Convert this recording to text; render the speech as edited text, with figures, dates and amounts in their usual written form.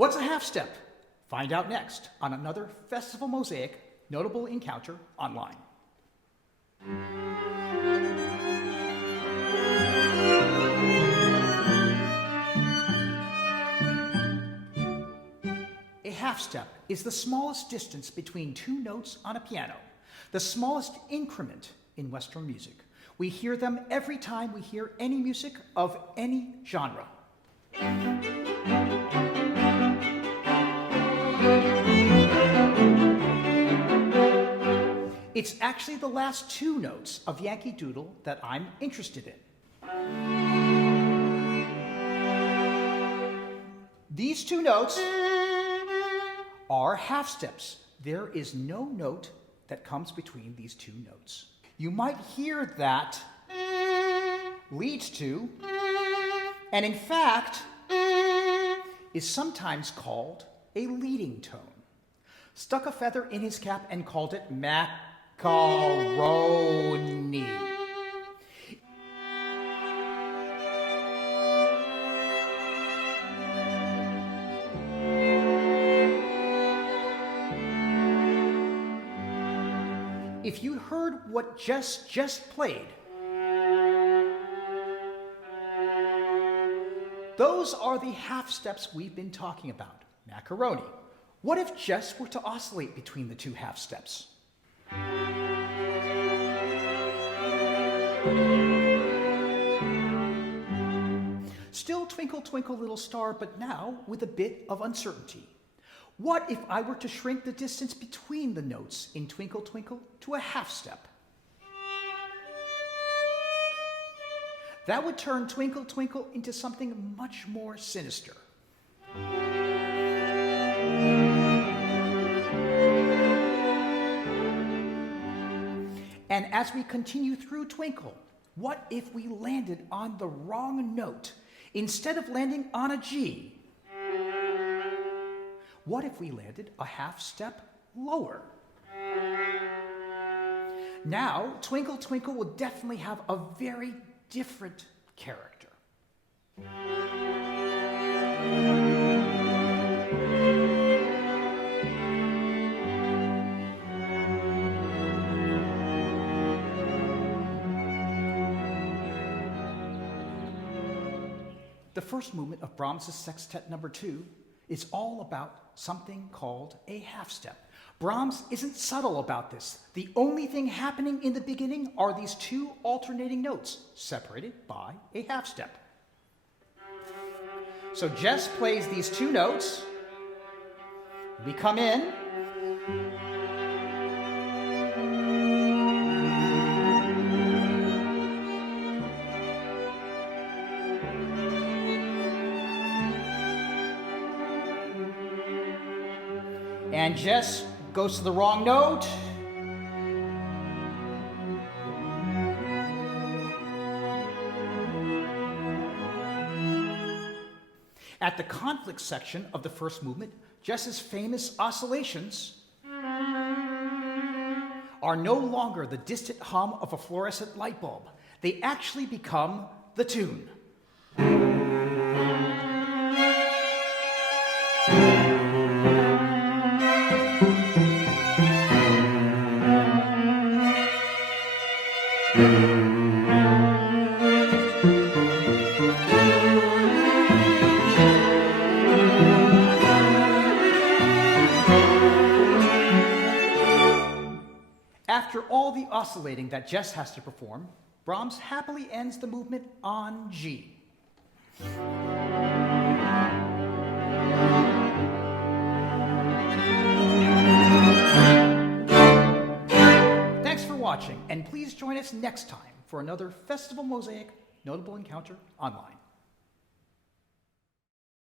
What's a half step? Find out next on another Festival Mosaic Notable Encounter Online. A half step is the smallest distance between two notes on a piano, the smallest increment in Western music. We hear them every time we hear any music of any genre. It's actually the last two notes of Yankee Doodle that I'm interested in. These two notes are half steps. There is no note that comes between these two notes. You might hear that leads to, and in fact, is sometimes called a leading tone. Stuck a feather in his cap and called it macaroni. If you heard what Jess just played, those are the half steps we've been talking about, macaroni. What if Jess were to oscillate between the two half steps? Still Twinkle Twinkle Little Star, but now with a bit of uncertainty. What if I were to shrink the distance between the notes in Twinkle Twinkle to a half step? That would turn Twinkle Twinkle into something much more sinister. And as we continue through Twinkle, what if we landed on the wrong note? Instead of landing on a G, what if we landed a half step lower? Now, Twinkle Twinkle will definitely have a very different character. The first movement of Brahms' Sextet No. 2 is all about something called a half step. Brahms isn't subtle about this. The only thing happening in the beginning are these two alternating notes, separated by a half step. So Jess plays these two notes. We come in. And Jess goes to the wrong note. At the conflict section of the first movement, Jess's famous oscillations are no longer the distant hum of a fluorescent light bulb. They actually become the tune. After all the oscillating that Jess has to perform, Brahms happily ends the movement on G. Thanks for watching, and please join us next time for another Festival Mosaic Notable Encounter Online.